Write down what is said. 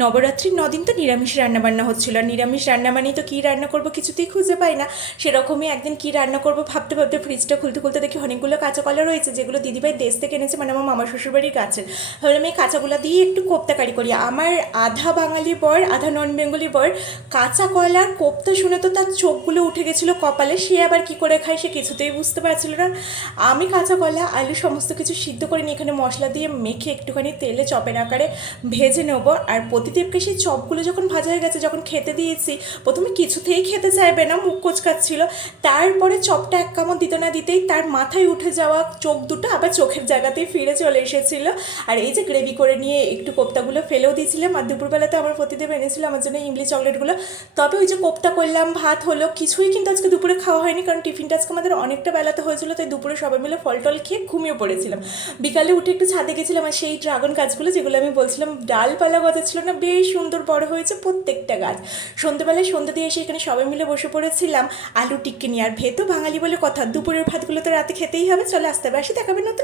নবরাত্রির 9 দিন তো নিরামিষ রান্নাবান্না হচ্ছিল। আর নিরামিষ রান্না মানেই তো কী রান্না করবো কিছুতেই খুঁজে পাই না। সেরকমই একদিন কী রান্না করবো ভাবতে ভাবতে ফ্রিজটা খুলতে খুলতে দেখি অনেকগুলো কাঁচা কলা রয়েছে, যেগুলো দিদিভাই দেশ থেকে এনেছে, মানে আমার মামার শ্বশুরবাড়ির গাছের। ভাবলাম এই কাঁচাগুলো দিয়ে একটু কোপ্তা কারি করি। আমার আধা বাঙালি বর আধা নন বেঙ্গলি বর কাঁচা কলার কোপ্তা শুনে তো তার চোখগুলো উঠে গেছিলো কপালে। সে আবার কি করে খায় সে কিছুতেই বুঝতে পারছিল না। আমি কাঁচা কলা আলু সমস্ত কিছু সিদ্ধ করে নিয়ে এখানে মশলা দিয়ে মেখে একটুখানি তেলে চপের আকারে ভেজে নেবো। আর প্রতিদেবকে সেই চপগুলো যখন ভাজা হয়ে গেছে, যখন খেতে দিয়েছি, প্রথমে কিছুতেই খেতে চাইবে না, মুখ কোচকাচ্ছিল। তারপরে চপটা এক কামড় দিতে না দিতেই তার মাথায় উঠে যাওয়া চোখ দুটো আবার চোখের জায়গাতেই ফিরে চলে এসেছিলো। আর এই যে গ্রেভি করে নিয়ে একটু কোপ্তাগুলো ফেলেও দিয়েছিলাম। আর দুপুরবেলাতে আমার প্রতিদেব এনেছিল আমার জন্য ইমলি চকলেটগুলো। তবে ওই যে কোপ্তা করলাম, ভাত হলো, কিছুই কিন্তু আজকে দুপুরে খাওয়া হয়নি, কারণ টিফিনটা আজকে আমাদের অনেকটা বেলাতে হয়েছিল। তাই দুপুরে সবাই মিলে ফল টল খেয়ে ঘুমিয়ে পড়েছিলাম। বিকালে উঠে একটু ছাদে গেছিলাম, আর সেই ড্রাগন গাছগুলো যেগুলো আমি বলছিলাম ডালপালা গজাচ্ছিল না, বেশ সুন্দর বড় হয়েছে প্রত্যেকটা গাছ। সন্ধ্যেবেলায় সন্ধ্যে দিয়ে এসে এখানে সবাই মিলে বসে পড়েছিলাম আলু টিক্কি নিয়ে। আর ভেতো বাঙালি বলে কথা, দুপুরের ভাতগুলো তো রাতে খেতেই হবে। চলে আসতে হবে, আসি দেখাবে নতুন।